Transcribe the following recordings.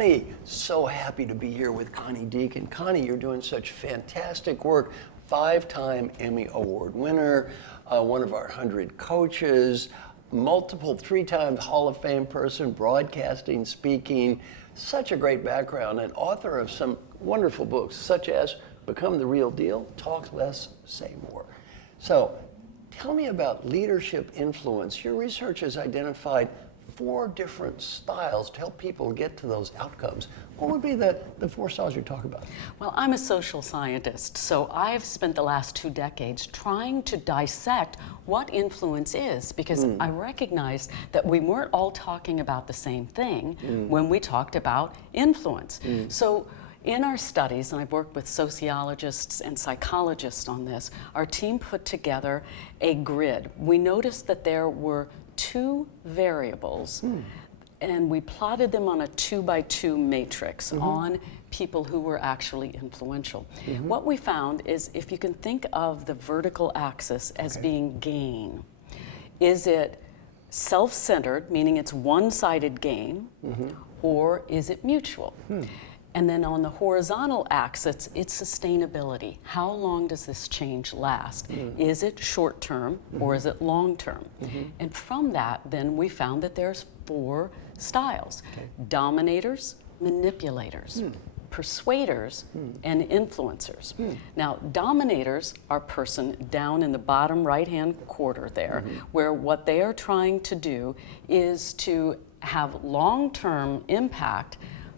Connie, so happy to be here with Connie Dieken. Connie, you're doing such fantastic work. 5-time Emmy Award winner, one of our 100 coaches, multiple 3-time Hall of Fame person, broadcasting, speaking, such a great background, and author of some wonderful books, such as Become the Real Deal, Talk Less, Say More. So, tell me about leadership influence. Your research has identified 4 different styles to help people get to those outcomes. What would be the 4 styles you talk about? Well, I'm a social scientist, so I've spent the last 2 decades trying to dissect what influence is, because I recognized that we weren't all talking about the same thing when we talked about influence. So in our studies, and I've worked with sociologists and psychologists on this, our team put together a grid. We noticed that there were 2 variables, and we plotted them on a 2x2 matrix on people who were actually influential. What we found is, if you can think of the vertical axis as being gain, is it self-centered, meaning it's one-sided gain, or is it mutual? And then on the horizontal axis, it's sustainability. How long does this change last? Is it short term or is it long term? And from that, then we found that there's 4 styles. Dominators, manipulators, persuaders, and influencers. Now, dominators are a person down in the bottom right-hand quarter there, where what they are trying to do is to have long-term impact,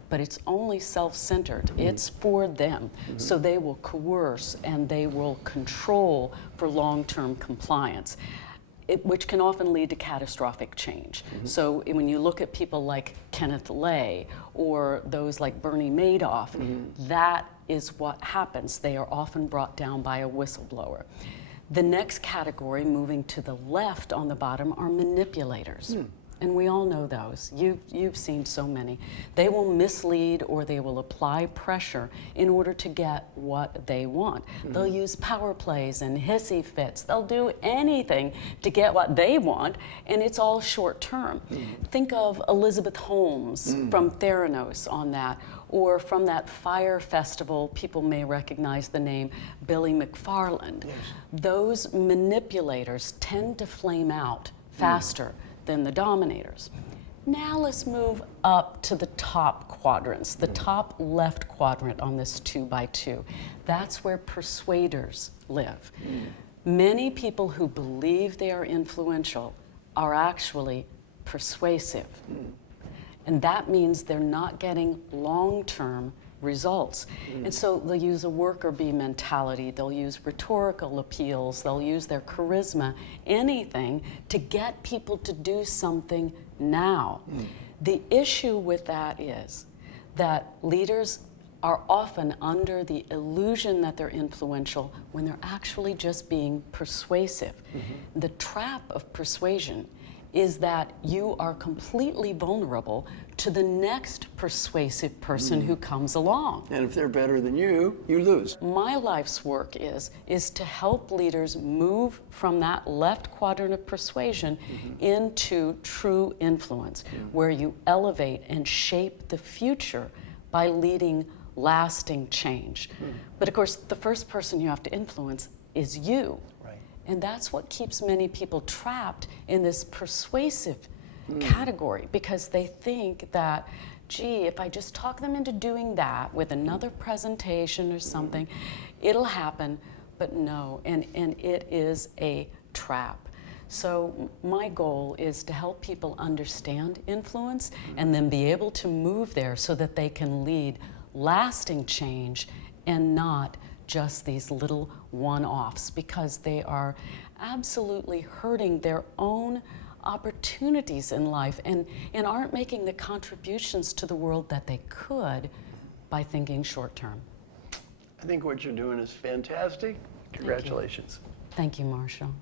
but it's only self-centered. It's for them. So they will coerce and they will control for long-term compliance, which can often lead to catastrophic change. So when you look at people like Kenneth Lay or those like Bernie Madoff, that is what happens. They are often brought down by a whistleblower. The next category, moving to the left on the bottom, are manipulators. And we all know those. You've seen so many. They will mislead or they will apply pressure in order to get what they want. They'll use power plays and hissy fits. They'll do anything to get what they want, and it's all short term. Think of Elizabeth Holmes from Theranos on that, or from that Fire Festival, people may recognize the name Billy McFarland. Those manipulators tend to flame out faster than the dominators. Now let's move up to the top quadrants, the top left quadrant on this 2x2. That's where persuaders live. Many people who believe they are influential are actually persuasive. And that means they're not getting long-term results. And so they'll use a worker bee mentality, they'll use rhetorical appeals, they'll use their charisma, anything to get people to do something now. The issue with that is that leaders are often under the illusion that they're influential when they're actually just being persuasive. The trap of persuasion is that you are completely vulnerable to the next persuasive person who comes along. And if they're better than you, you lose. My life's work is to help leaders move from that left quadrant of persuasion into true influence, where you elevate and shape the future by leading lasting change. But of course, the first person you have to influence is you. And that's what keeps many people trapped in this persuasive category, because they think that, gee, if I just talk them into doing that with another presentation or something, it'll happen. But no, and it is a trap. So my goal is to help people understand influence and then be able to move there so that they can lead lasting change and not just these little one-offs, because they are absolutely hurting their own opportunities in life and aren't making the contributions to the world that they could by thinking short term. I think what you're doing is fantastic. Congratulations. Thank you, Marshall.